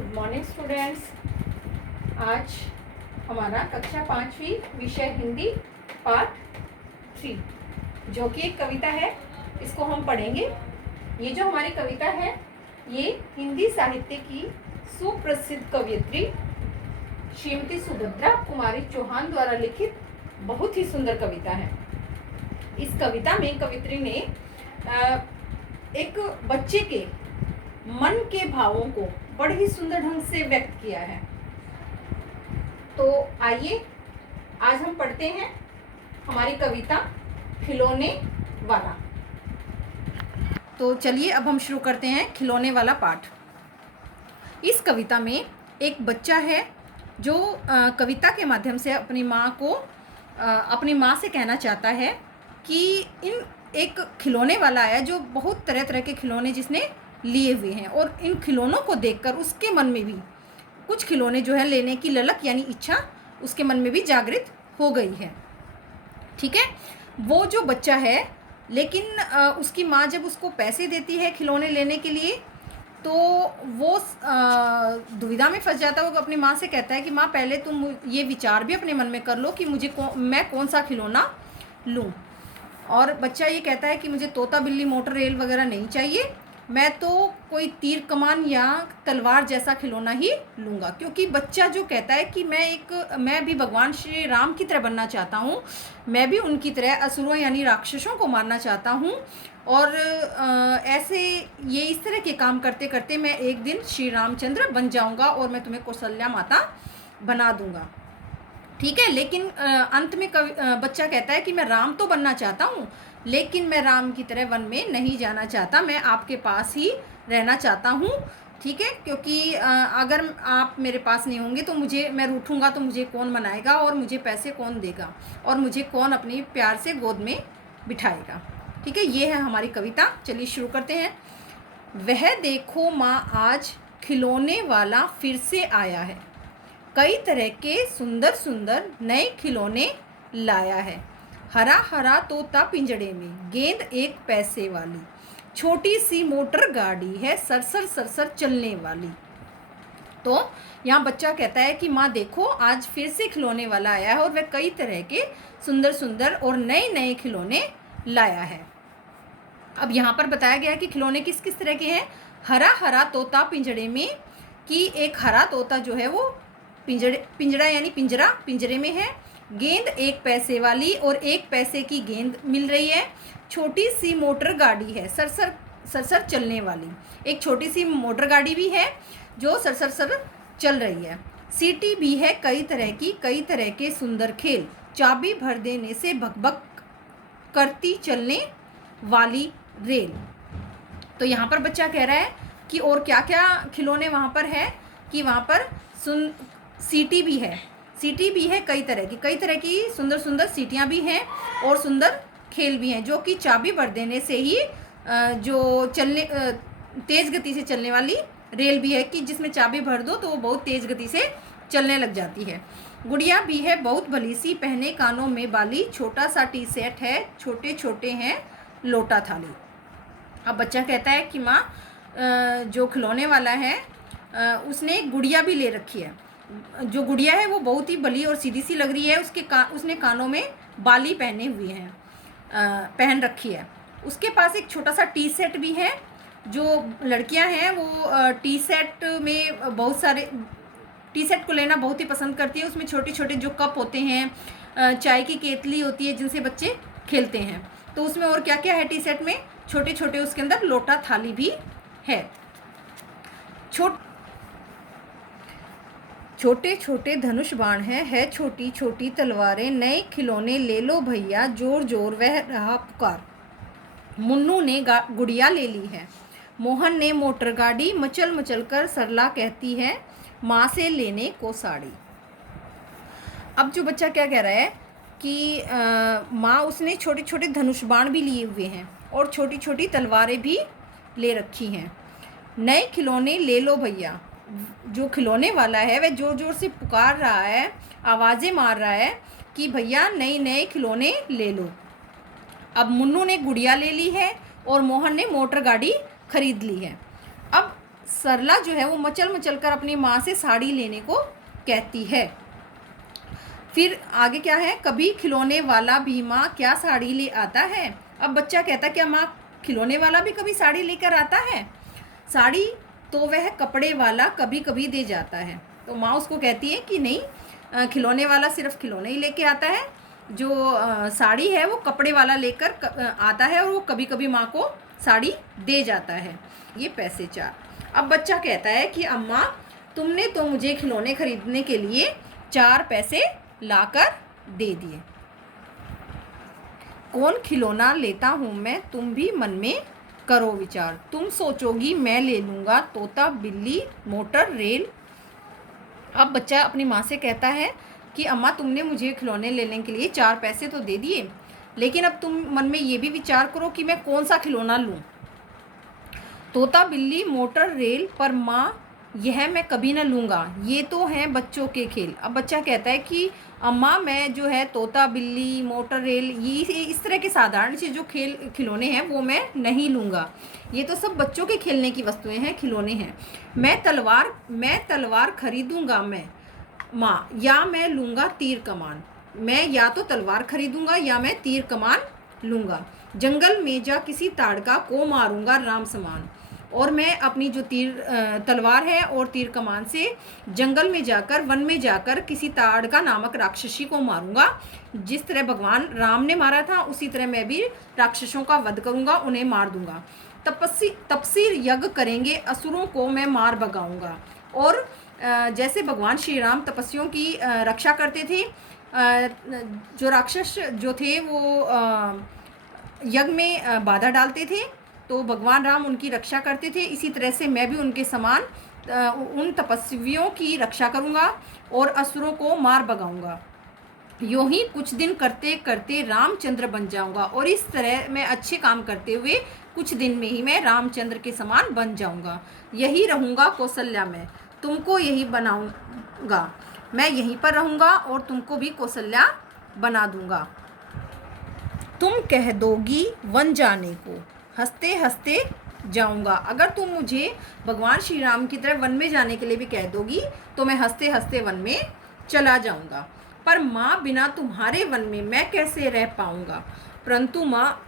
Good morning students. आज हमारा कक्षा 5वीं विषय हिंदी पार्ट 3 जो कि एक कविता है, इसको हम पढ़ेंगे। ये जो हमारी कविता है ये हिंदी साहित्य की सुप्रसिद्ध कवयित्री श्रीमती सुभद्रा कुमारी चौहान द्वारा लिखित बहुत ही सुंदर कविता है। इस कविता में कवयित्री ने एक बच्चे के मन के भावों को बड़े ही सुंदर ढंग से व्यक्त किया है। तो आइए आज हम पढ़ते हैं हमारी कविता खिलौने वाला। तो चलिए अब हम शुरू करते हैं खिलौने वाला पाठ। इस कविता में एक बच्चा है जो कविता के माध्यम से अपनी माँ से कहना चाहता है कि एक खिलौने वाला आया जो बहुत तरह तरह के खिलौने जिसने लिए हुए हैं, और इन खिलौनों को देखकर उसके मन में भी कुछ खिलौने जो है लेने की ललक यानी इच्छा उसके मन में भी जागृत हो गई है। ठीक है, वो जो बच्चा है, लेकिन उसकी माँ जब उसको पैसे देती है खिलौने लेने के लिए तो वो दुविधा में फंस जाता है। वो अपनी माँ से कहता है कि माँ पहले तुम ये विचार भी अपने मन में कर लो कि मैं कौन सा खिलौना लूँ। और बच्चा ये कहता है कि मुझे तोता बिल्ली मोटर रेल वगैरह नहीं चाहिए, मैं तो कोई तीर कमान या तलवार जैसा खिलौना ही लूँगा। क्योंकि बच्चा जो कहता है कि मैं भी भगवान श्री राम की तरह बनना चाहता हूँ, मैं भी उनकी तरह असुरों यानी राक्षसों को मारना चाहता हूँ, और ऐसे ये इस तरह के काम करते करते मैं एक दिन श्री रामचंद्र बन जाऊँगा और मैं तुम्हें कौशल्या माता बना दूँगा। ठीक है, लेकिन अंत में बच्चा कहता है कि मैं राम तो बनना चाहता हूँ, लेकिन मैं राम की तरह वन में नहीं जाना चाहता, मैं आपके पास ही रहना चाहता हूँ। ठीक है, क्योंकि अगर आप मेरे पास नहीं होंगे तो मैं रूठूंगा तो मुझे कौन मनाएगा, और मुझे पैसे कौन देगा, और मुझे कौन अपनी प्यार से गोद में बिठाएगा। ठीक है, ये है हमारी कविता। चलिए शुरू करते हैं। वह देखो माँ आज खिलौने वाला फिर से आया है, कई तरह के सुंदर सुंदर नए खिलौने लाया है। हरा हरा तोता पिंजड़े में, गेंद एक पैसे वाली, छोटी सी मोटर गाड़ी है सरसर सरसर चलने वाली। तो यहाँ बच्चा कहता है कि माँ देखो आज फिर से खिलौने वाला आया है और वह कई तरह के सुंदर सुंदर और नए नए खिलौने लाया है। अब यहाँ पर बताया गया है कि खिलौने किस किस तरह के हैं। हरा हरा तोता पिंजड़े में, कि एक हरा तोता जो है वो पिंजड़ा यानी पिंजरे में है। गेंद एक पैसे वाली, और एक पैसे की गेंद मिल रही है। छोटी सी मोटर गाड़ी है सरसर सरसर चलने वाली, एक छोटी सी मोटर गाड़ी भी है जो सरसर सर चल रही है। सीटी भी है कई तरह के सुंदर खेल, चाबी भर देने से भकभक करती चलने वाली रेल। तो यहाँ पर बच्चा कह रहा है कि और क्या क्या खिलौने वहाँ पर है, कि वहाँ पर सीटी भी है कई तरह की सुंदर सुंदर सीटियाँ भी हैं, और सुंदर खेल भी हैं, जो कि चाबी भर देने से ही जो तेज़ गति से चलने वाली रेल भी है, कि जिसमें चाबी भर दो तो वो बहुत तेज़ गति से चलने लग जाती है। गुड़िया भी है बहुत भली सी, पहने कानों में बाली, छोटा सा टी सेट है, छोटे छोटे हैं लोटा थाली। अब बच्चा कहता है कि माँ जो खिलौने वाला है उसने एक गुड़िया भी ले रखी है। जो गुड़िया है वो बहुत ही भली और सीधी सी लग रही है। उसने कानों में बाली पहन रखी है। उसके पास एक छोटा सा टी सेट भी है। जो लड़कियां हैं वो टी सेट को लेना बहुत ही पसंद करती है। उसमें छोटे छोटे जो कप होते हैं, चाय की केतली होती है जिनसे बच्चे खेलते हैं। तो उसमें और क्या क्या है टी सेट में, छोटे छोटे उसके अंदर लोटा थाली भी है। छोटे छोटे धनुष बाण है छोटी छोटी तलवारें, नए खिलौने ले लो भैया, जोर जोर वह रहा पुकार। मुन्नू ने गुड़िया ले ली है, मोहन ने मोटर गाड़ी, मचल मचल कर सरला कहती है माँ से लेने को साड़ी। अब जो बच्चा क्या कह रहा है कि माँ उसने छोटे छोटे धनुष बाण भी लिए हुए हैं और छोटी छोटी तलवारें भी ले रखी हैं। नए खिलौने ले लो भैया, जो खिलौने वाला है वह जोर जोर से पुकार रहा है, आवाज़ें मार रहा है कि भैया नए खिलौने ले लो। अब मुन्नू ने गुड़िया ले ली है और मोहन ने मोटर गाड़ी खरीद ली है। अब सरला जो है वो मचल मचल कर अपनी माँ से साड़ी लेने को कहती है। फिर आगे क्या है, कभी खिलौने वाला भी माँ क्या साड़ी ले आता है। अब बच्चा कहता क्या माँ खिलौने वाला भी कभी साड़ी लेकर आता है। साड़ी तो वह कपड़े वाला कभी कभी दे जाता है। तो माँ उसको कहती है कि नहीं, खिलौने वाला सिर्फ खिलौने ही लेके आता है, जो साड़ी है वो कपड़े वाला लेकर आता है और वो कभी कभी माँ को साड़ी दे जाता है। ये पैसे 4। अब बच्चा कहता है कि अम्मा तुमने तो मुझे खिलौने खरीदने के लिए 4 पैसे लाकर दे दिए। कौन खिलौना लेता हूँ मैं, तुम भी मन में करो विचार। तुम सोचोगी मैं ले लूँगा तोता बिल्ली मोटर रेल। अब बच्चा अपनी माँ से कहता है कि अम्मा तुमने मुझे खिलौने लेने के लिए 4 पैसे तो दे दिए, लेकिन अब तुम मन में ये भी विचार करो कि मैं कौन सा खिलौना लूँ। तोता बिल्ली मोटर रेल, पर माँ यह मैं कभी ना लूँगा, ये तो हैं बच्चों के खेल। अब बच्चा कहता है कि अम्मा मैं जो है तोता बिल्ली मोटर रेल ये इस तरह के साधारण से जो खिलौने हैं वो मैं नहीं लूँगा, ये तो सब बच्चों के खेलने की वस्तुएं हैं, खिलौने हैं। मैं तलवार खरीदूँगा मैं माँ, या मैं लूँगा तीर कमान। मैं या तो तलवार खरीदूँगा या मैं तीर कमान लूँगा। जंगल में जा किसी ताड़का को मारूँगा राम समान। और मैं अपनी जो तलवार है और तीर कमान से जंगल में जाकर वन में जाकर किसी ताड़का नामक राक्षसी को मारूंगा। जिस तरह भगवान राम ने मारा था उसी तरह मैं भी राक्षसों का वध करूंगा, उन्हें मार दूंगा। तपस्वी यज्ञ करेंगे असुरों को मैं मार भगाऊंगा। और जैसे भगवान श्री राम तपस्वियों की रक्षा करते थे, जो राक्षस जो थे वो यज्ञ में बाधा डालते थे तो भगवान राम उनकी रक्षा करते थे, इसी तरह से मैं भी उनके समान उन तपस्वियों की रक्षा करूंगा और असुरों को मार भगाऊंगा। यूं ही कुछ दिन करते करते रामचंद्र बन जाऊंगा। और इस तरह मैं अच्छे काम करते हुए कुछ दिन में ही मैं रामचंद्र के समान बन जाऊंगा। यही रहूंगा कौशल्या में, तुमको यही बनाऊंगा। मैं यहीं पर रहूंगा और तुमको भी कौशल्या बना दूंगा। तुम कह दोगी वन जाने को, हंसते हंसते जाऊंगा। अगर तुम मुझे भगवान श्री राम की तरह वन में जाने के लिए भी कह दोगी तो मैं हंसते हंसते वन में चला जाऊंगा। पर माँ बिना तुम्हारे वन में मैं कैसे रह पाऊंगा। परंतु माँ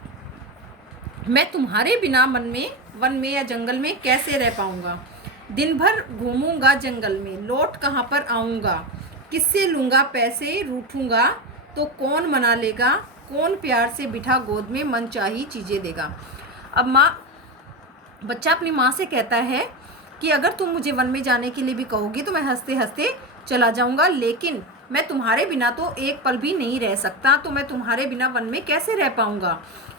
मैं तुम्हारे बिना वन में या जंगल में कैसे रह पाऊंगा। दिन भर घूमूंगा जंगल में, लौट कहाँ पर आऊँगा। किससे लूँगा पैसे, रूठूंगा तो कौन मना लेगा। कौन प्यार से बिठा गोद में मनचाही चीज़ें देगा। अब बच्चा अपनी माँ से कहता है कि अगर तुम मुझे वन में जाने के लिए भी कहोगी तो मैं हंसते हंसते चला जाऊंगा, लेकिन मैं तुम्हारे बिना तो एक पल भी नहीं रह सकता। तो मैं तुम्हारे बिना वन में कैसे रह पाऊंगा।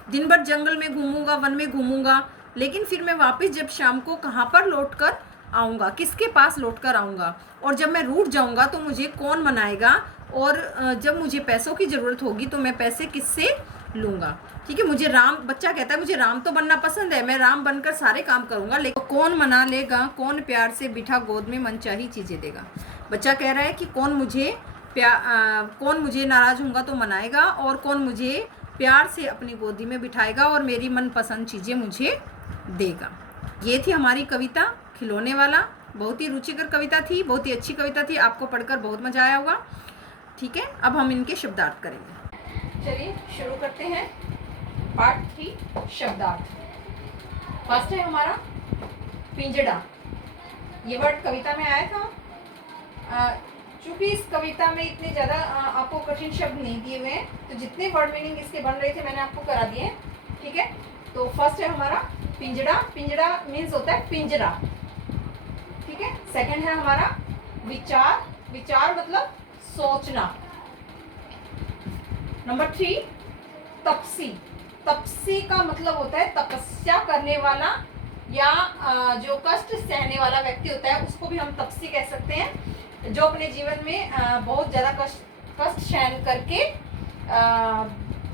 दिन भर जंगल में घूमूंगा, वन में घूमूंगा, लेकिन फिर मैं वापस जब शाम को कहाँ पर लौट कर आऊँगा, किसके पास लौट कर आऊँगा। और जब मैं रूठ जाऊँगा तो मुझे कौन मनाएगा। और जब मुझे पैसों की ज़रूरत होगी तो मैं पैसे किससे लूँगा। ठीक है, मुझे राम, बच्चा कहता है मुझे राम तो बनना पसंद है, मैं राम बनकर सारे काम करूँगा, लेकिन कौन मना लेगा। कौन प्यार से बिठा गोद में मनचाही चीज़ें देगा। बच्चा कह रहा है कि कौन मुझे नाराज़ होगा तो मनाएगा, और कौन मुझे प्यार से अपनी गोदी में बिठाएगा और मेरी मनपसंद चीज़ें मुझे देगा। ये थी हमारी कविता खिलौने वाला। बहुत ही रुचिकर कविता थी, बहुत ही अच्छी कविता थी, आपको पढ़कर बहुत मज़ा आया होगा। ठीक है, अब हम इनके शब्दार्थ करेंगे। चलिए शुरू करते हैं। पार्ट 3 शब्दार्थ। फर्स्ट है हमारा पिंजड़ा। ये वर्ड कविता में आया था। चूंकि इस कविता में इतने ज़्यादा आपको कठिन शब्द नहीं दिए हुए हैं, तो जितने वर्ड मीनिंग इसके बन रहे थे मैंने आपको करा दिए। ठीक है, तो फर्स्ट है हमारा पिंजड़ा। पिंजड़ा मीन्स होता है पिंजरा। ठीक है, सेकंड है हमारा विचार। विचार मतलब सोचना। नंबर 3 तपसी। तपसी का मतलब होता है तपस्या करने वाला, या जो कष्ट सहने वाला व्यक्ति होता है उसको भी हम तपसी कह सकते हैं। जो अपने जीवन में बहुत ज़्यादा कष्ट सहन करके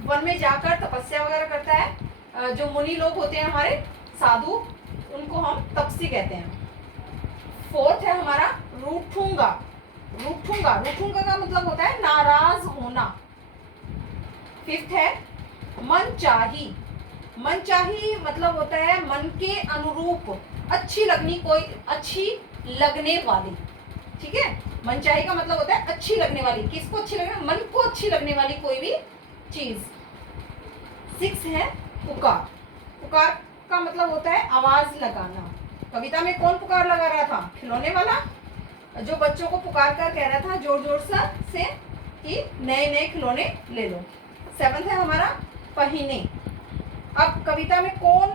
वन में जाकर तपस्या वगैरह करता है। जो मुनि लोग होते हैं हमारे साधु, उनको हम तपसी कहते हैं। फोर्थ है हमारा रूठूंगा। रूठूंगा, रूठूंगा का मतलब होता है नाराज होना। फिफ्थ है मनचाही। मनचाही मतलब होता है मन के अनुरूप, अच्छी लगने वाली, ठीक है। मनचाही का मतलब होता है अच्छी लगने वाली। किसको अच्छी लगने? मन को अच्छी लगने वाली कोई भी चीज। 6 है पुकार। पुकार का मतलब होता है आवाज लगाना। कविता में कौन पुकार लगा रहा था? खिलौने वाला, जो बच्चों को पुकार कर कह रहा था जोर जोर से कि नए नए खिलौने ले लो। 7 है हमारा पहिने। अब कविता में कौन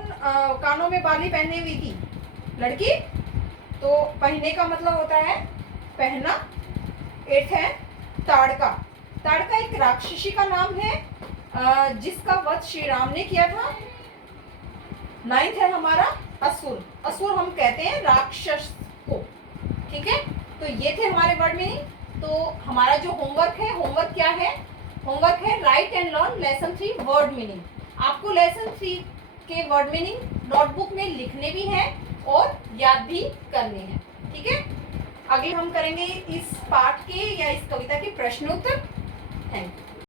कानों में बाली पहने हुई थी? लड़की। तो पहिने का मतलब होता है पहना। 8 है ताड़का। ताड़का एक राक्षसी का नाम है जिसका वध श्री राम ने किया था। 9 है हमारा असुर। असुर हम कहते हैं राक्षस को, ठीक है। तो ये थे हमारे वर्ड मीनिंग। तो हमारा जो होमवर्क है, होमवर्क क्या है? होमवर्क है right and learn lesson 3 word meaning. आपको लेसन 3 के वर्ड मीनिंग नोटबुक में लिखने भी हैं और याद भी करने हैं, ठीक है। अगले हम करेंगे इस पाठ के या इस कविता के प्रश्नोत्तर। Thank you.